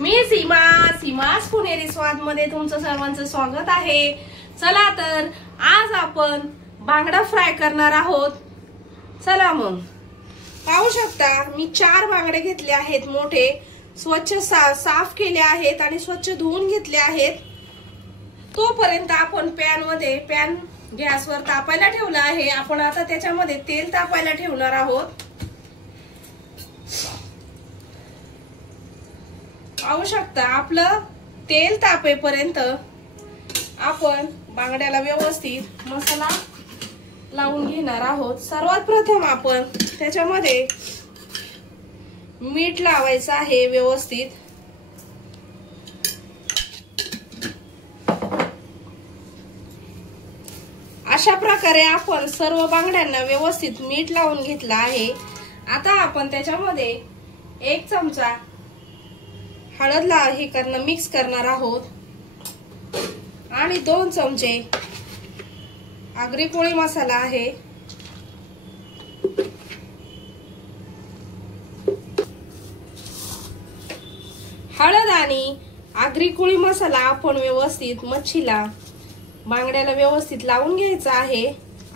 मी सीमास पुणेरी स्वाद मध्ये तुमचं सर्वांचं स्वागत आहे। चला तर आज आपण बांगडा फ्राय करणार आहोत। चला मग पाहू शकता मी 4 बांगडे घेतले आहेत, मोठे स्वच्छ साफ केले आहेत आणि स्वच्छ धुवून घेतले आहेत। तोपर्यंत आपण पॅन गॅसवर तापायला ठेवला आहे। आपण आता त्याच्यामध्ये तेल तापायला ठेवणार आहोत। पाहू शकता आपलं तेल तापेपर्यंत आपण बांगड्याला व्यवस्थित मसाला लावून घेणार आहोत। सर्वात प्रथम आपण त्याच्यामध्ये मीठ लावायचं आहे व्यवस्थित। अशा प्रकारे आपण सर्व बांगड्यांना व्यवस्थित मीठ लावून घेतलं आहे। आता आपण त्याच्यामध्ये 1 चमचा हळद मिक्स करणार आहोत आणि 2 चमचे आगरी कोळी मसाला आहे। हळद आणि आगरी कोळी मसाला आपण व्यवस्थित मच्छीला बांगड्याला व्यवस्थित लावून घ्यायचा आहे।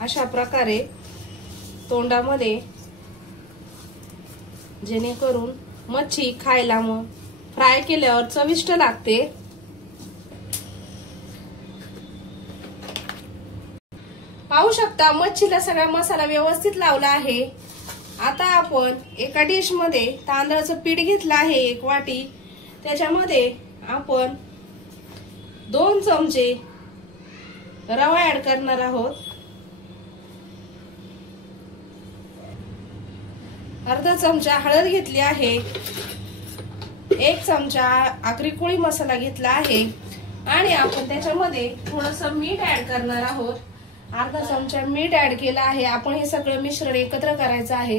अशा प्रकारे तोंडामध्ये, जेणेकरून मच्छी खायला मग फ्राय केल्यावर चविष्ट लागते। पाहू शकता मच्छीला सगळा मसाला व्यवस्थित लावला आहे। आता आपण एका डिश मध्ये तांदळाचं पीठ घेतलं आहे 1 वाटी। त्याच्यामध्ये आपण 2 चमचे रवा ऍड करणार आहोत। अर्धा चमचा हळद घेतली आहे, 1 चमचा आगरी कोळी मसाला घेतला आहे आणि आपण त्याच्यामध्ये थोडंसं मीठ ऍड करणार आहोत। अर्धा चमचा मीठ ऍड केला आहे। आपण हे सगळं मिश्रण एकत्र करायचं आहे।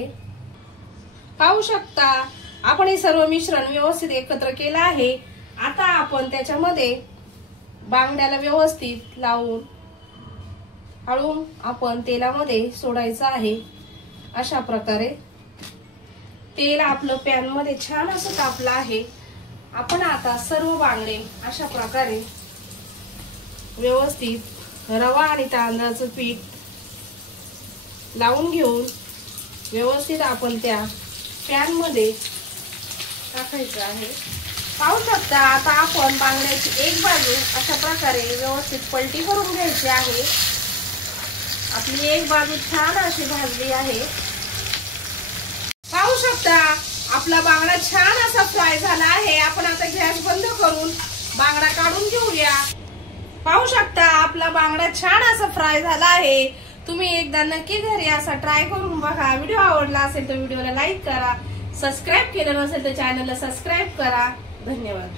पाहू शकता आपण हे सर्व मिश्रण व्यवस्थित एकत्र केलं आहे। आता आपण त्याच्यामध्ये बांगड्याला व्यवस्थित लावून हळून आपण तेलामध्ये सोडायचं आहे। अशा प्रकारे तेल आपलं पॅन मध्ये छान असं तापलं आहे। आपण आता सर्व बांगडे अशा प्रकारे व्यवस्थित रवा आणि तांदळाचं पीठ लावून घेऊन व्यवस्थित आपण त्या पॅन मध्ये टाकायचं आहे। पाहू शकता आता आपण बांगड्याची एक बाजू अशा प्रकारे व्यवस्थित पलटी करून घ्यायची आहे। आपली एक बाजू छान अशी भाजली आहे। पाहू शकता आपला बांगडा छान असा फ्राय झाला आहे। आपण आता गॅस बंद करून बांगडा काढून घेऊया। पाहू शकता आपला बांगडा छान असा फ्राय झाला आहे। तुम्ही एकदा नक्की घरी असा ट्राय करून बघा। व्हिडिओ आवडला असेल तर व्हिडिओला लाईक करा, सबस्क्राईब केलं नसेल तर चॅनलला सबस्क्राईब करा। धन्यवाद।